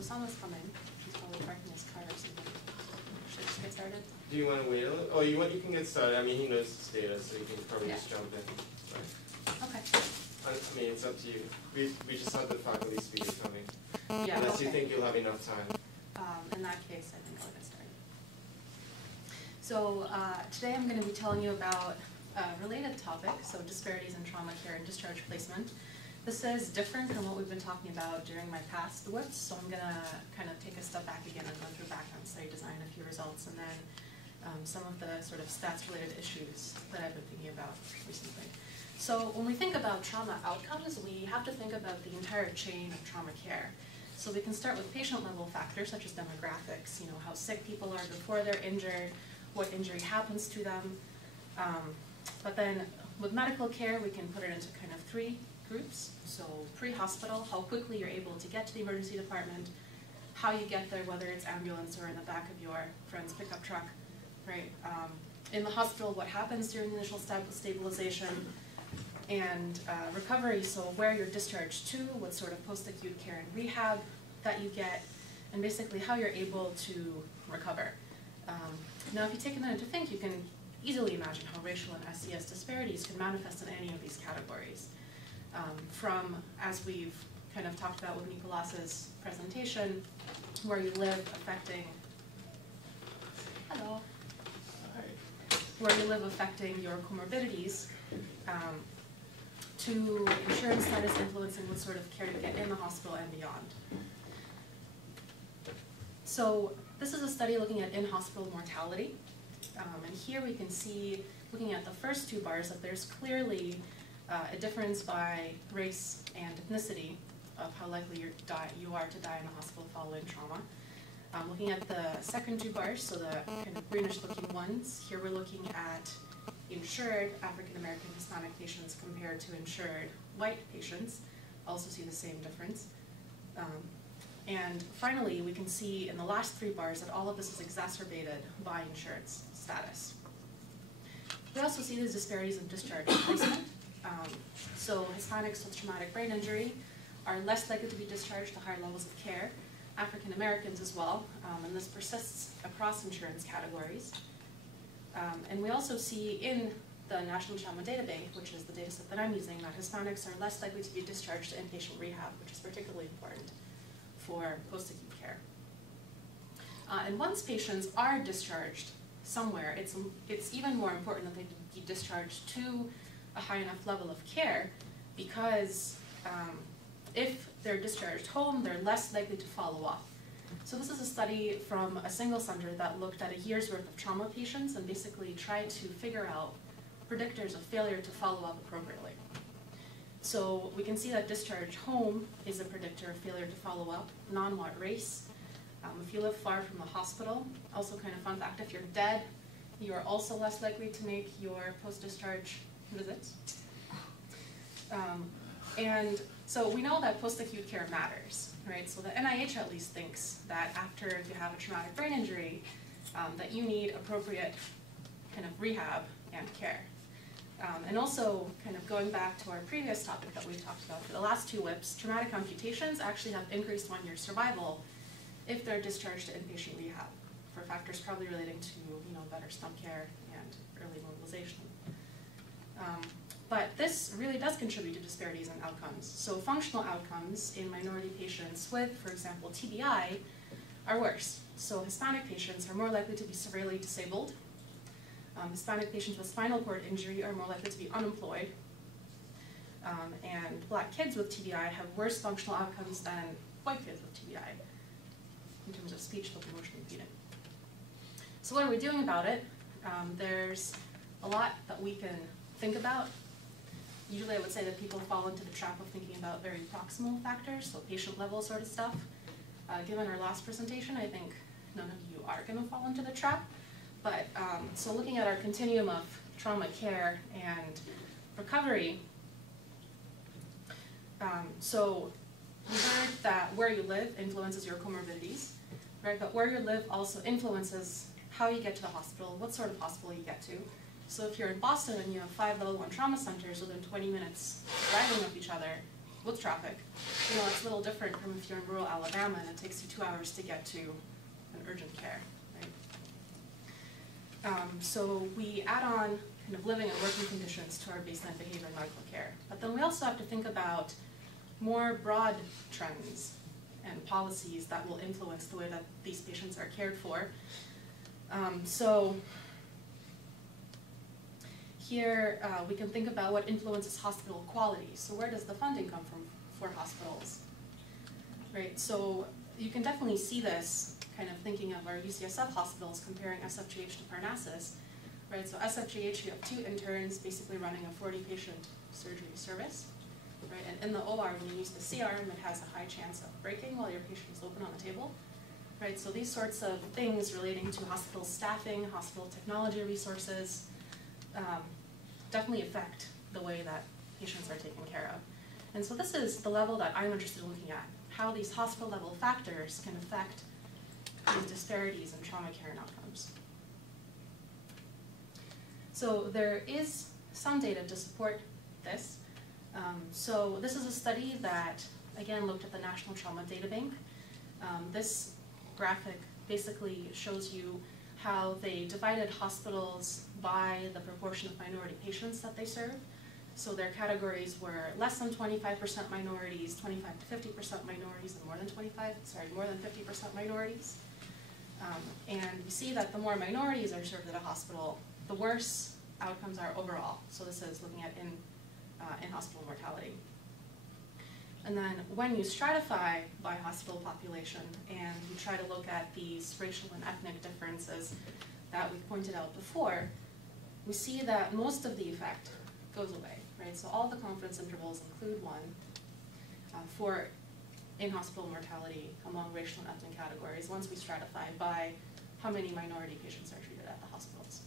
Osama's coming. He's probably parking his car or something. Should I just get started? Do you want to wait a little? Oh, you can get started. I mean, he knows his data, so you can probably just jump in. Right. Okay. I mean, it's up to you. We just have the faculty speaker coming. Yeah. Unless you think you'll have enough time. In that case, I think I'll get started. So today I'm going to be telling you about a related topic, so disparities in trauma care and discharge placement. This is different from what we've been talking about during my past whips, so I'm going to kind of take a step back again and run through background study design, a few results, and then some of the sort of stats-related issues that I've been thinking about recently. So when we think about trauma outcomes, we have to think about the entire chain of trauma care. So we can start with patient-level factors such as demographics, how sick people are before they're injured, what injury happens to them. But then with medical care, we can put it into kind of three groups. So pre-hospital, how quickly you're able to get to the emergency department, how you get there, whether it's ambulance or in the back of your friend's pickup truck, right? In the hospital, what happens during the initial stabilization, and recovery, so where you're discharged to, what sort of post-acute care and rehab that you get, and basically how you're able to recover. Now, if you take a minute to think, you can easily imagine how racial and SES disparities can manifest in any of these categories. From, as we've kind of talked about with Nicolas's presentation, where you live affecting, hello, where you live affecting your comorbidities, to insurance status influencing what sort of care you get in the hospital and beyond. So this is a study looking at in-hospital mortality. And here we can see, looking at the first two bars, that there's clearly a difference by race and ethnicity of how likely you are to die in the hospital following trauma. Looking at the second two bars, so the kind of greenish-looking ones, here we're looking at insured African-American Hispanic patients compared to insured white patients. Also see the same difference. And finally, we can see in the last three bars that all of this is exacerbated by insurance status. We also see these disparities in discharge placement. So Hispanics with traumatic brain injury are less likely to be discharged to higher levels of care. African Americans as well, and this persists across insurance categories. And we also see in the National Trauma Data Bank, which is the data set that I'm using, that Hispanics are less likely to be discharged to inpatient rehab, which is particularly important for post-acute care. And once patients are discharged somewhere, it's even more important that they be discharged to a high enough level of care, because if they're discharged home, they're less likely to follow up. So this is a study from a single center that looked at a year's worth of trauma patients and basically tried to figure out predictors of failure to follow up appropriately. So we can see that discharge home is a predictor of failure to follow up, non-what race. If you live far from the hospital, also kind of fun fact, if you're dead, you are also less likely to make your post-discharge visits. And so we know that post-acute care matters, right? So the NIH at least thinks that after you have a traumatic brain injury, that you need appropriate kind of rehab and care. And also, kind of going back to our previous topic that we talked about for the last two WIPs, traumatic amputations actually have increased 1-year survival if they're discharged to inpatient rehab, for factors probably relating to better stump care and early mobilization. But this really does contribute to disparities in outcomes. So functional outcomes in minority patients with, for example, TBI are worse. So Hispanic patients are more likely to be severely disabled. Hispanic patients with spinal cord injury are more likely to be unemployed. And Black kids with TBI have worse functional outcomes than white kids with TBI in terms of speech, locomotion, and feeding. So what are we doing about it? There's a lot that we can think about. Usually I would say that people fall into the trap of thinking about very proximal factors, so patient level sort of stuff. Given our last presentation, I think none of you are going to fall into the trap. But so looking at our continuum of trauma care and recovery, so we heard that where you live influences your comorbidities, right? But where you live also influences how you get to the hospital, what sort of hospital you get to. So if you're in Boston and you have 5 level 1 trauma centers within 20 minutes driving of each other, with traffic. You know, it's a little different from if you're in rural Alabama and it takes you 2 hours to get to an urgent care, right? So we add on kind of living and working conditions to our baseline behavior in medical care. But then we also have to think about more broad trends and policies that will influence the way that these patients are cared for. So here we can think about what influences hospital quality. So where does the funding come from for hospitals? Right, so you can definitely see this kind of thinking of our UCSF hospitals comparing SFGH to Parnassus. Right, so SFGH, you have 2 interns basically running a 40-patient surgery service. Right, and in the OR, when you use the C-arm, it has a high chance of breaking while your patient is open on the table. Right, so these sorts of things relating to hospital staffing, hospital technology resources, definitely affect the way that patients are taken care of. And so this is the level that I'm interested in looking at, how these hospital level factors can affect these disparities in trauma care and outcomes. So there is some data to support this. So this is a study that, again, looked at the National Trauma Data Bank. This graphic basically shows you how they divided hospitals by the proportion of minority patients that they serve. So their categories were less than 25% minorities, 25 to 50% minorities, and more than 50% minorities. And we see that the more minorities are served at a hospital, the worse outcomes are overall. So this is looking at in-hospital mortality. And then when you stratify by hospital population and you try to look at these racial and ethnic differences that we pointed out before, we see that most of the effect goes away, right? So all the confidence intervals include 1 for in-hospital mortality among racial and ethnic categories once we stratify by how many minority patients are treated at the hospitals.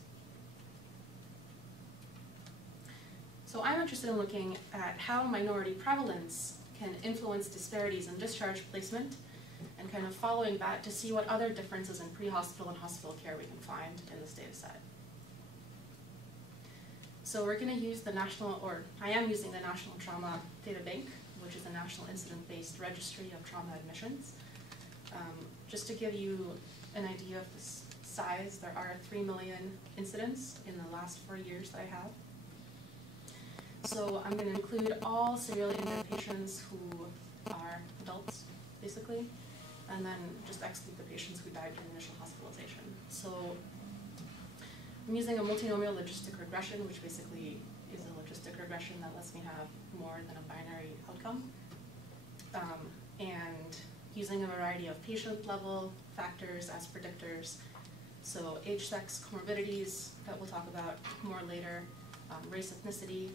So I'm interested in looking at how minority prevalence can influence disparities in discharge placement and kind of following that to see what other differences in pre-hospital and hospital care we can find in this data set. So we're going to use I am using the National Trauma Data Bank, which is a national incident-based registry of trauma admissions. Just to give you an idea of the size, there are 3 million incidents in the last 4 years that I have. So I'm going to include all severely injured patients who are adults, basically, and then just exclude the patients who died during initial hospitalization. So I'm using a multinomial logistic regression, which basically is a logistic regression that lets me have more than a binary outcome, and using a variety of patient-level factors as predictors. So age, sex, comorbidities that we'll talk about more later, race, ethnicity,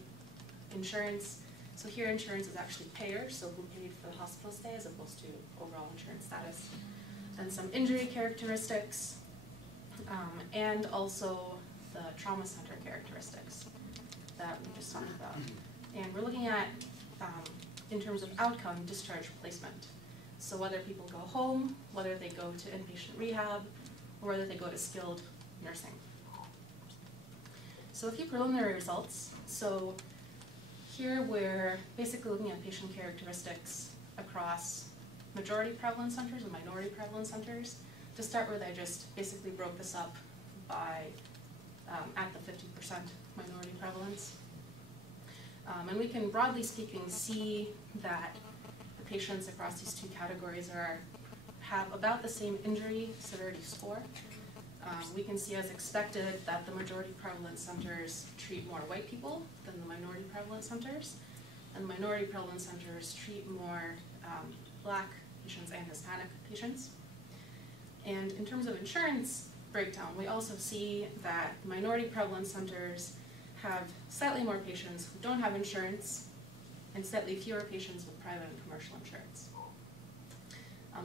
insurance. So here insurance is actually payer, so who paid for the hospital stay as opposed to overall insurance status. And some injury characteristics, and also the trauma center characteristics that we just talked about. And we're looking at, in terms of outcome, discharge placement. So whether people go home, whether they go to inpatient rehab, or whether they go to skilled nursing. So a few preliminary results. So here we're basically looking at patient characteristics across majority prevalence centers and minority prevalence centers. To start with, I just basically broke this up by at the 50% minority prevalence. And we can, broadly speaking, see that the patients across these 2 categories have about the same injury severity score. We can see, as expected, that the majority prevalence centers treat more white people than the minority prevalence centers, and the minority prevalence centers treat more Black patients and Hispanic patients. And in terms of insurance breakdown, we also see that minority prevalence centers have slightly more patients who don't have insurance and slightly fewer patients with private and commercial insurance.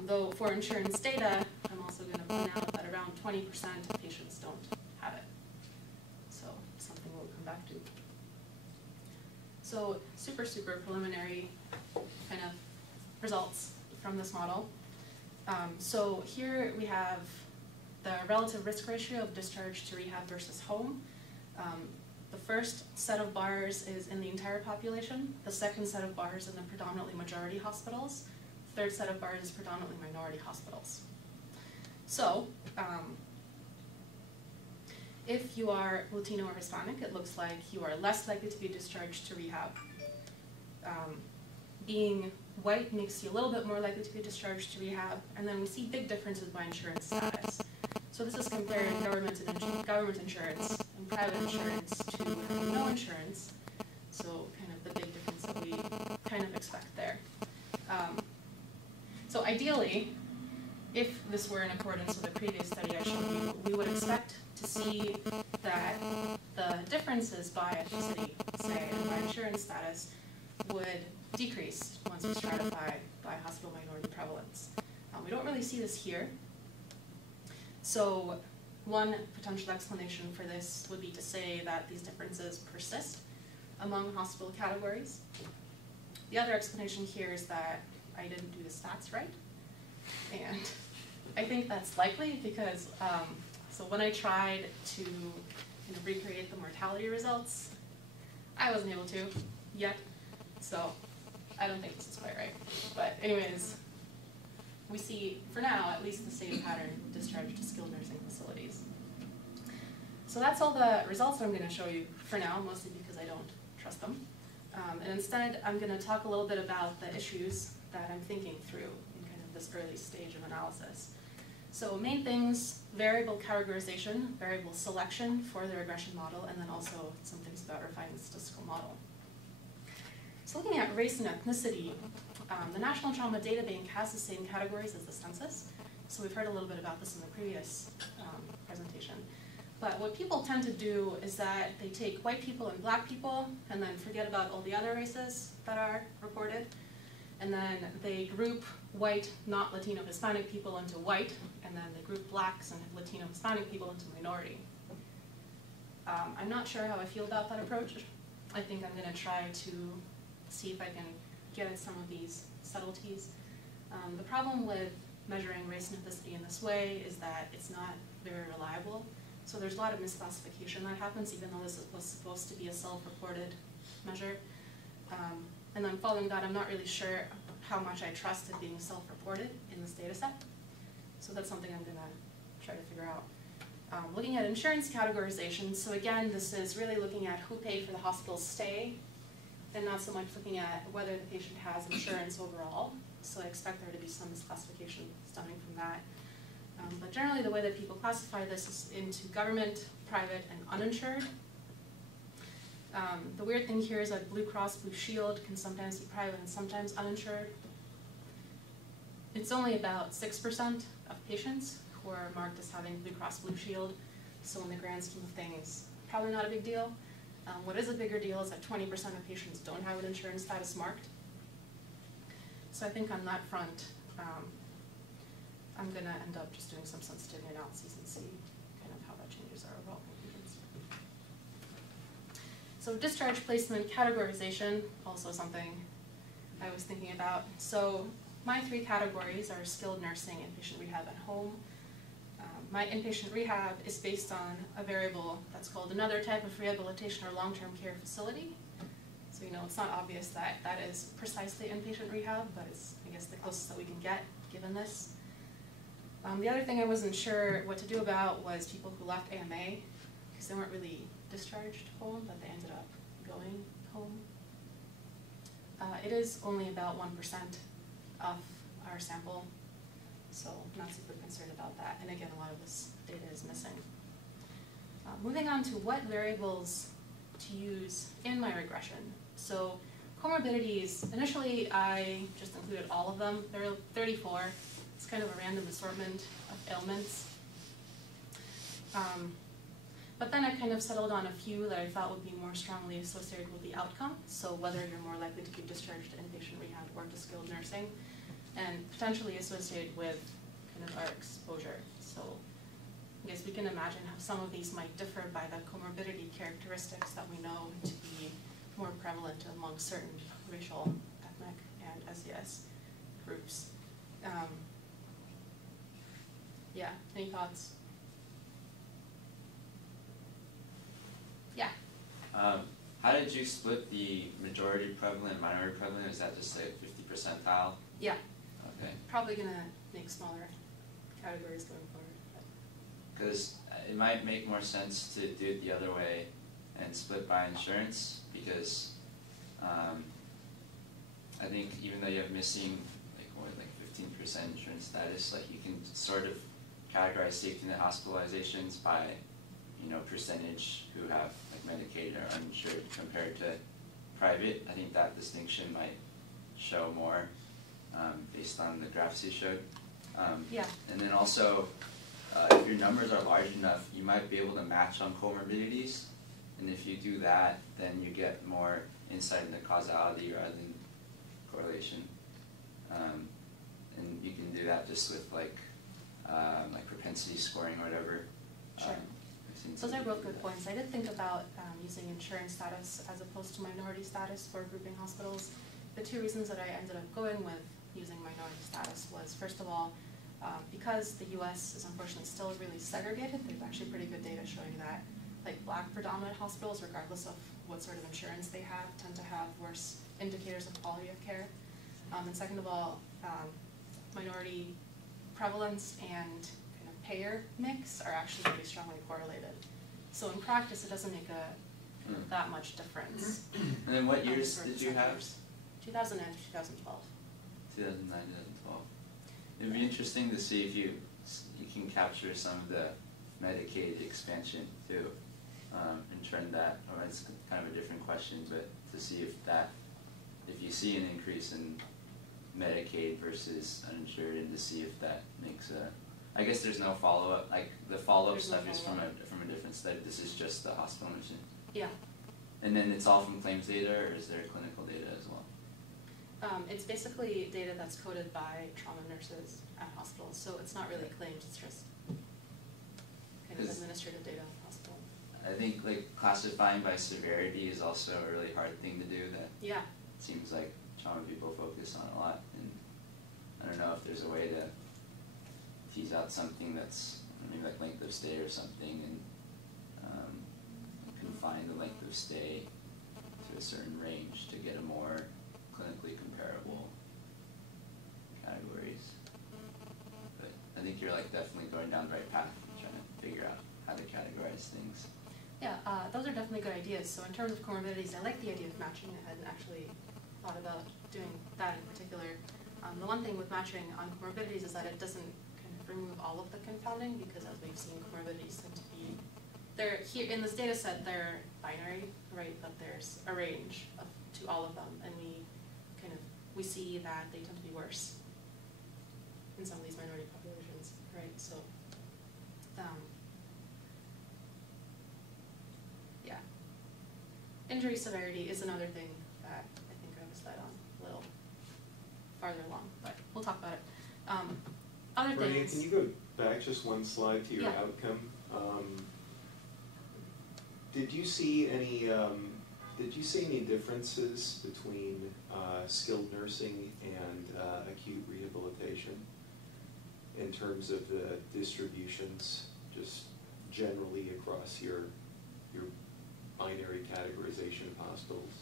Though for insurance data, I'm also going to point out that around 20% of patients don't have it. So something we'll come back to. So super preliminary kind of results from this model. So here we have the relative risk ratio of discharge to rehab versus home. The first set of bars is in the entire population. The second set of bars in the predominantly majority hospitals. The third set of bars is predominantly minority hospitals. So, if you are Latino or Hispanic, it looks like you are less likely to be discharged to rehab. Being white makes you a little bit more likely to be discharged to rehab, and then we see big differences by insurance status. So this is comparing government insurance and private insurance to no insurance, so kind of the big difference that we kind of expect there. So ideally, if this were in accordance with the previous study I showed you, we would expect to see that the differences by ethnicity, say, and by insurance status would decrease once we stratify by hospital minority prevalence. We don't really see this here. So one potential explanation for this would be to say that these differences persist among hospital categories. The other explanation here is that I didn't do the stats right. And I think that's likely because, so when I tried to recreate the mortality results, I wasn't able to yet. So I don't think this is quite right. But anyways, we see, for now, at least the same pattern discharged to skilled nursing facilities. So that's all the results I'm going to show you for now, mostly because I don't trust them. And instead, I'm going to talk a little bit about the issues that I'm thinking through in kind of this early stage of analysis. So main things, variable categorization, variable selection for the regression model, and then also some things about refining the statistical model. So looking at race and ethnicity, the National Trauma Data Bank has the same categories as the census. So we've heard a little bit about this in the previous presentation. But what people tend to do is that they take white people and black people and then forget about all the other races that are reported. And then they group white, not Latino, Hispanic people into white, and then they group blacks and Latino, Hispanic people into minority. I'm not sure how I feel about that approach. I think I'm going to try to see if I can get at some of these subtleties. The problem with measuring race and ethnicity in this way is that it's not very reliable. So there's a lot of misclassification that happens, even though this was supposed to be a self-reported measure. And then following that, I'm not really sure how much I trust it being self-reported in this data set. So that's something I'm going to try to figure out. Looking at insurance categorization, so again, this is really looking at who paid for the hospital's stay, and not so much looking at whether the patient has insurance overall. So I expect there to be some misclassification stemming from that. But generally, the way that people classify this is into government, private, and uninsured. The weird thing here is that Blue Cross Blue Shield can sometimes be private and sometimes uninsured. It's only about 6% of patients who are marked as having Blue Cross Blue Shield, so in the grand scheme of things, probably not a big deal. What is a bigger deal is that 20% of patients don't have an insurance status marked. So I think on that front, I'm going to end up just doing some sensitivity analyses and see kind of how that changes our overall conclusions. So discharge placement categorization, also something I was thinking about. So my three categories are skilled nursing, inpatient rehab, and home. My inpatient rehab is based on a variable that's called another type of rehabilitation or long-term care facility. So it's not obvious that that is precisely inpatient rehab, but it's, I guess, the closest that we can get given this. The other thing I wasn't sure what to do about was people who left AMA, because they weren't really discharged home, but they ended up going home. It is only about 1% of our sample, so I'm not super concerned about that. And again, a lot of this data is missing. Moving on to what variables to use in my regression. So comorbidities, initially I just included all of them. There are 34. It's kind of a random assortment of ailments. But then I kind of settled on a few that I thought would be more strongly associated with the outcome. So whether you're more likely to be discharged to inpatient rehab or to skilled nursing, and potentially associated with kind of our exposure. So I guess we can imagine how some of these might differ by the comorbidity characteristics that we know to be more prevalent among certain racial, ethnic, and SES groups. Yeah, any thoughts? Yeah. How did you split the majority prevalent, minority prevalent? Is that just like 50 percentile? Yeah. Okay. Probably gonna make smaller categories going forward. Because it might make more sense to do it the other way and split by insurance, because I think even though you have missing like 15% insurance status, like you can sort of categorize safety net hospitalizations by, you know, percentage who have like Medicaid or uninsured compared to private. I think that distinction might show more based on the graphs you showed. Yeah. And then also, if your numbers are large enough, you might be able to match on comorbidities. And if you do that, then you get more insight into causality rather than correlation. And you can do that just with like propensity scoring or whatever. Sure. Those are both good points. I did think about using insurance status as opposed to minority status for grouping hospitals. The two reasons that I ended up going with using minority status was, first of all, because the US is unfortunately still really segregated, there's actually pretty good data showing that like Black predominant hospitals, regardless of what sort of insurance they have, tend to have worse indicators of quality of care. And second of all, minority prevalence and kind of payer mix are actually pretty strongly correlated. So in practice, it doesn't make that much difference. And then what years did you have? 2009 to 2012. 2009, 2012. It would be interesting to see if you can capture some of the Medicaid expansion too, and trend that. Or it's kind of a different question, but to see if you see an increase in Medicaid versus uninsured, and to see if that makes a. I guess there's no follow-up. Like the follow-up stuff is from a different study. This is just the hospital mission. Yeah. And then it's all from claims data, or is there clinical data as well? It's basically data that's coded by trauma nurses at hospitals, so it's not really claims, it's just kind of administrative data at the hospital. I think like classifying by severity is also a really hard thing to do that seems like trauma people focus on a lot, and I don't know if there's a way to tease out something that's maybe like length of stay or something, and confine the length of stay to a certain range to get a more clinically comparable categories. But I think you're like definitely going down the right path, trying to figure out how to categorize things. Yeah, those are definitely good ideas. So in terms of comorbidities, I like the idea of matching. I hadn't actually thought about doing that in particular. The one thing with matching on comorbidities is that it doesn't kind of remove all of the confounding, because as we've seen, comorbidities tend to be, they're here in this data set, they're binary, right? But there's a range to all of them, and we see that they tend to be worse in some of these minority populations, right? So, yeah. Injury severity is another thing that I think I was led on a little farther along, but we'll talk about it. Other Mariya, things. can you go back just one slide to your outcome? Did you see any differences between skilled nursing and acute rehabilitation in terms of the distributions, just generally across your binary categorization of hospitals?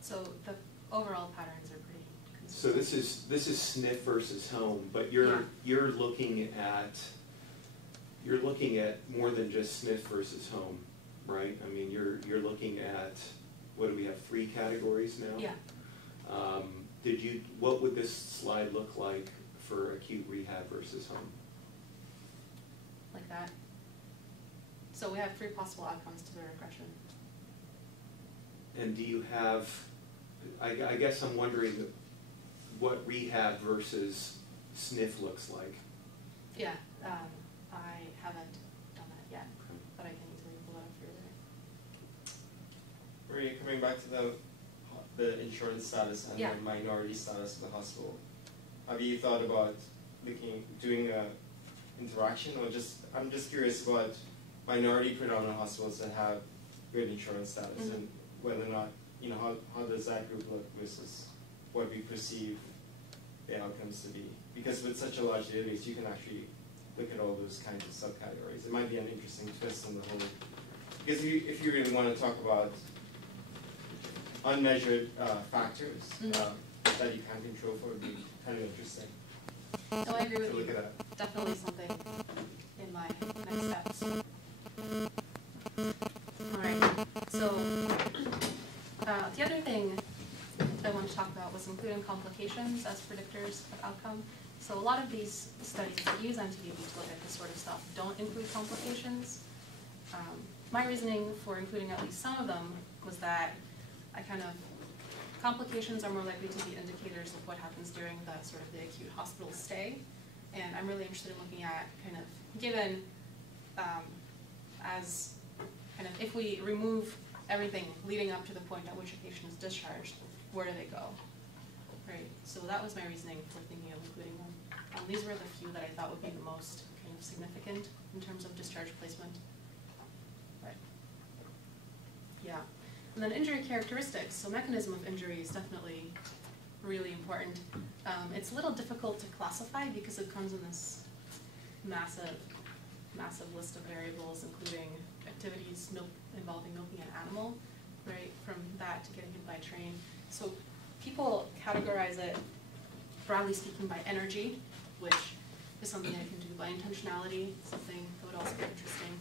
So the overall patterns are pretty consistent. So this is SNF versus home, but you're looking at more than just SNF versus home, right? I mean, you're looking at, what do we have, 3 categories now? Yeah. What would this slide look like for acute rehab versus home? Like that. So we have 3 possible outcomes to the regression. And do you have, I guess I'm wondering what rehab versus SNF looks like. Yeah, I haven't done that yet, but I can easily pull that up for you later. Mariya, coming back to the insurance status and the minority status of the hospital, have you thought about doing a interaction, or I'm just curious about minority predominant hospitals that have good insurance status, and whether or not, how does that group look versus what we perceive the outcomes to be? Because with such a large database, you can actually look at all those kinds of subcategories. It might be an interesting twist on the whole, because if you really want to talk about unmeasured factors that you can't control for, it would be kind of interesting. No, I agree with to you. look at that. Definitely something in my next steps. Alright, so the other thing I want to talk about was including complications as predictors of outcome. So a lot of these studies that use NTDB to look at this sort of stuff don't include complications. My reasoning for including at least some of them was that complications are more likely to be indicators of what happens during the sort of the acute hospital stay. And I'm really interested in looking at given if we remove everything leading up to the point at which a patient is discharged, where do they go? Right. So that was my reasoning for thinking of including them. These were the few that I thought would be the most significant in terms of discharge placement. Right. Yeah. And then injury characteristics. So mechanism of injury is definitely really important. It's a little difficult to classify because it comes in this massive list of variables, including activities involving milking an animal, right, from that to getting hit by a train. So people categorize it, broadly speaking, by energy, which is something I can do by intentionality, something that would also be interesting.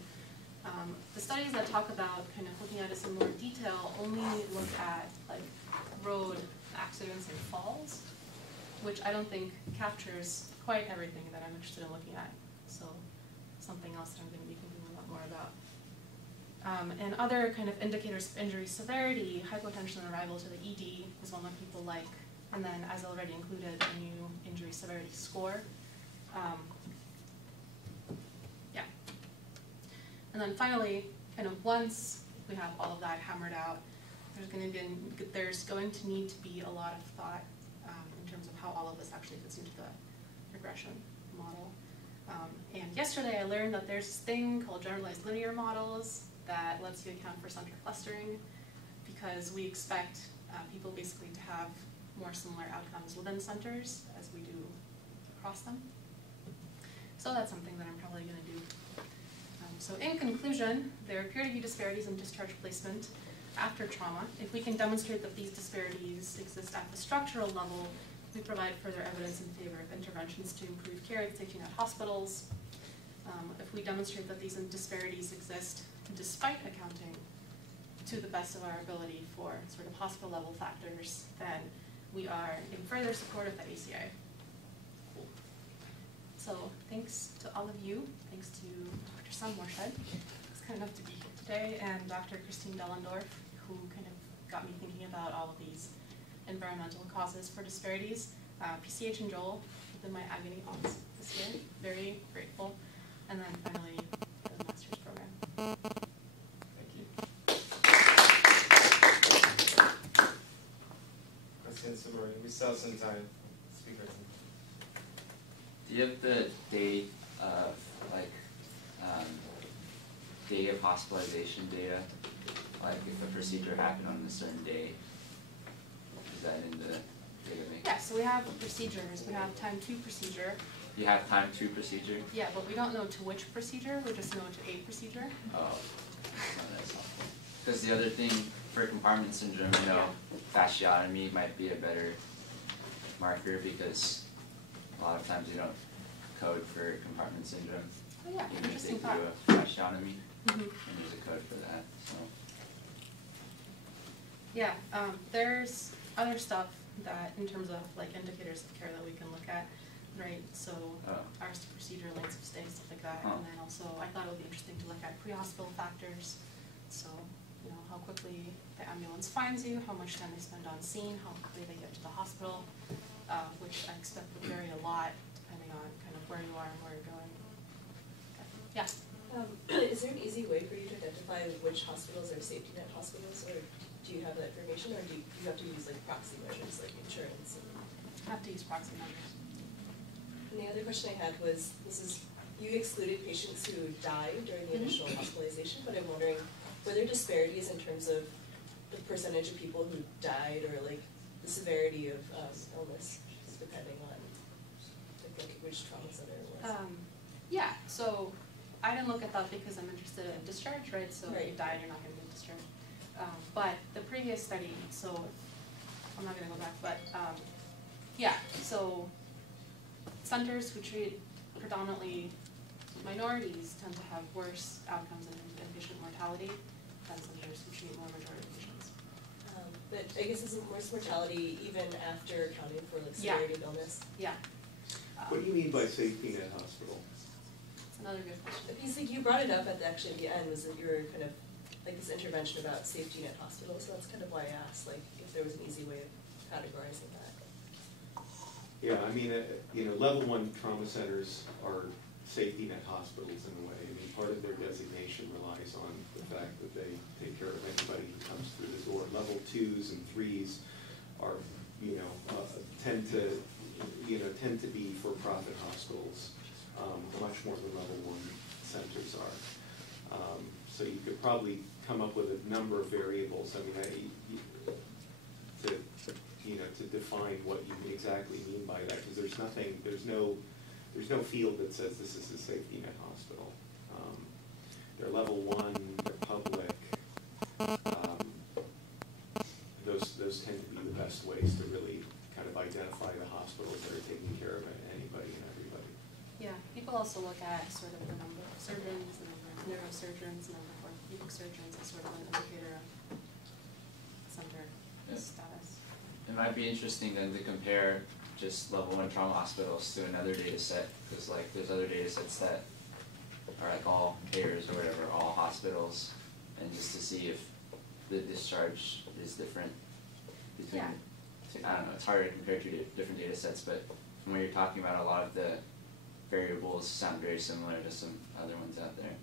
The studies that talk about looking at this in more detail only look at road accidents and falls, which I don't think captures quite everything that I'm interested in looking at. So something else that I'm going to be thinking a lot more about. And other indicators of injury severity, hypotension and arrival to the ED is one that people like. And then, as already included, a new injury severity score. Yeah. And then finally, once we have all of that hammered out, there's going to need to be a lot of thought in terms of how all of this actually fits into the regression model. And yesterday I learned that there's this thing called generalized linear models that lets you account for center clustering, because we expect people basically to have more similar outcomes within centers as we do across them. So that's something that I'm probably going to do. So in conclusion, there appear to be disparities in discharge placement after trauma. If we can demonstrate that these disparities exist at the structural level, we provide further evidence in favor of interventions to improve care and safety at hospitals. If we demonstrate that these disparities exist despite accounting to the best of our ability for sort of hospital level factors, then we are in further support of the ACI. Cool. So thanks to all of you. Thanks to Dr. Sam Morshed, who's kind enough to be here today, and Dr. Christine Dellendorf, who got me thinking about all of these environmental causes for disparities. PCH and Joel within my agony aunts this year. Very grateful. And then finally, the master's program. Thank you. Question summary. We still have some time. Speakers. Do you have the date of day of hospitalization data? Like if a procedure happened on a certain day, is that in the database? Yeah, so we have procedures. We have time to procedure. You have time to procedure? Yeah, but we don't know to which procedure. We just know to a procedure. Oh, that's helpful. Because the other thing for compartment syndrome, fasciotomy might be a better marker because a lot of times you don't code for compartment syndrome. Oh yeah, even if they interesting do thought. a fasciotomy, and there's a code for that. So. Yeah, there's other stuff that, in terms of indicators of care that we can look at, right? So hours to procedure, lengths of stay, stuff like that. And then also, I thought it would be interesting to look at pre-hospital factors. So, how quickly the ambulance finds you, how much time they spend on scene, how quickly they get to the hospital, which I expect would vary a lot depending on where you are and where you're going. Okay. Yeah. Is there an easy way for you to identify which hospitals are safety net hospitals, or do you have that information, or do you have to use proxy measures like insurance? I have to use proxy measures. And the other question I had was, you excluded patients who died during the initial hospitalization, but I'm wondering, were there disparities in terms of the percentage of people who died, or the severity of illness, depending on which trauma center it was? Yeah, so I didn't look at that because I'm interested in discharge, right? So Right. if you die, you're not going to get discharged. But the previous study, so I'm not going to go back, but yeah, so centers who treat predominantly minorities tend to have worse outcomes in patient mortality than centers who treat more majority patients. But I guess isn't worse mortality even after accounting for like Yeah. severity of illness? Yeah. What do you mean by safety net hospital? It's another good question. Because like you brought it up at the end, was that you were kind of like this intervention about safety net hospitals, so that's kind of why I asked, like, if there was an easy way of categorizing that. Yeah, I mean, level 1 trauma centers are safety net hospitals in a way. I mean, part of their designation relies on the fact that they take care of anybody who comes through the door. Level 2s and 3s are, tend to be for-profit hospitals, much more than level 1 centers are. So you could probably come up with a number of variables. I mean, to define what you exactly mean by that, because there's no field that says this is a safety net hospital. They're level 1, they're public. Those tend to be the best ways to really kind of identify the hospitals that are taking care of anybody and everybody. Yeah, people also look at sort of the number of surgeons, the number of neurosurgeons, the number of orthopedic surgeons as sort of an indicator of center status. It might be interesting then to compare just level 1 trauma hospitals to another data set, because like there's other data sets that are like all payers or whatever, all hospitals, and just to see if the discharge is different between, I don't know, it's harder to compare two different data sets, but from what you're talking about, a lot of the variables sound very similar to some other ones out there.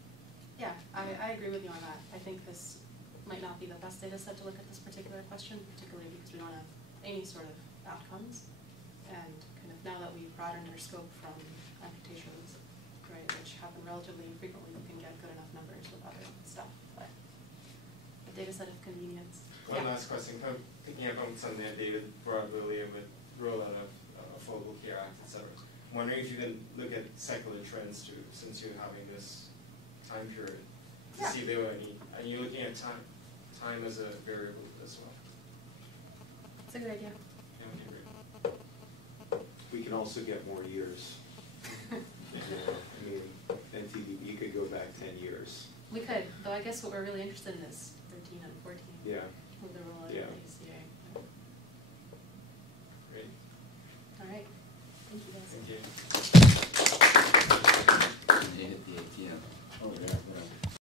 Yeah, I agree with you on that. I think this might not be the best data set to look at this particular question, particularly because we don't have any sort of outcomes. And kind of now that we've broadened our scope from amputations, right, which happen relatively infrequently, you can get good enough numbers with other stuff. But a data set of convenience. One last question, kind of picking up on something that David brought up earlier with rollout of Affordable Care Act, etc. I'm wondering if you can look at secular trends too, since you're having this time period, to see if there were any, and you're looking at time as a variable as well. It's a good idea. Yeah, okay, great. We can also get more years. I mean, NTD, you could go back 10 years. We could, though I guess what we're really interested in is 13 and 14. Yeah. With the role of the ACA. Great. All right. Thank you guys. Thank you. And hit the ATM. Oh, yeah.